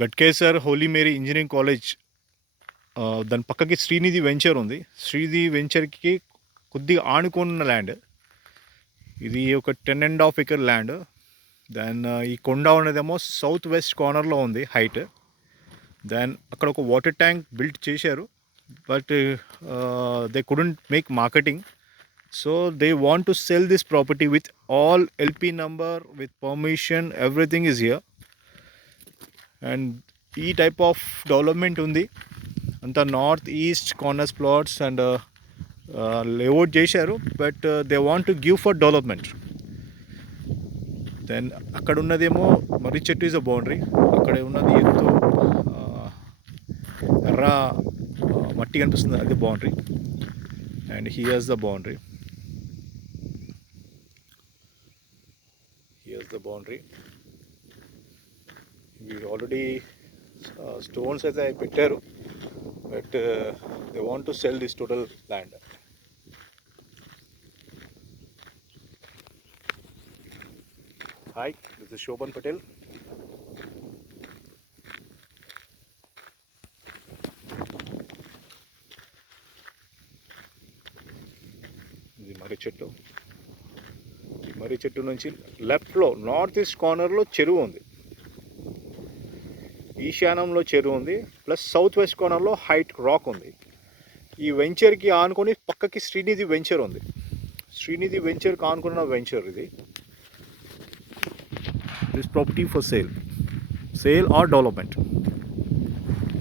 Ghatkesar Holy Mary engineering college దాని పక్కకి శ్రీనిధి వెంచర్ ఉంది. శ్రీనిధి వెంచర్కి కొద్దిగా ఆనుకున్న ల్యాండ్ ఇది. ఒక 10.5 acre ల్యాండ్. దెన్ ఈ కొండ ఉన్నదేమో సౌత్ వెస్ట్ కార్నర్లో ఉంది హైట్. దెన్ అక్కడ ఒక వాటర్ ట్యాంక్ బిల్డ్ చేశారు, but they couldn't make marketing. So they want to sell this property with all LP number, with permission, everything is here. And ఈ type of development ఉంది అంతా. North east corners plots and layout చేశారు, but they want to give for development. Then అక్కడ ఉన్నదేమో మర్రి చెట్టు is a boundary. అక్కడ ఉన్నది ఎత్తు ఎర్ర మట్టి కనిపిస్తుంది, అది boundary. And here's the boundary. ఇవి ఆల్రెడీ స్టోన్స్ అయితే పెట్టారు, but they want to sell this total land. Hi, this is Shobhan Patel. ఇది మర్రి చెట్టు. ఈ మర్రి చెట్టు నుంచి లెఫ్ట్లో నార్త్ ఈస్ట్ కార్నర్లో చెరువు ఉంది, ఈశాన్యంలో చెరువు ఉంది, ప్లస్ సౌత్ వెస్ట్ కార్నర్లో హైట్ రాక్ ఉంది. ఈ వెంచర్కి ఆనుకొని పక్కకి శ్రీనిధి వెంచర్ ఉంది. శ్రీనిధి వెంచర్కి ఆనుకున్న వెంచర్ ఇది. This property for sale are development.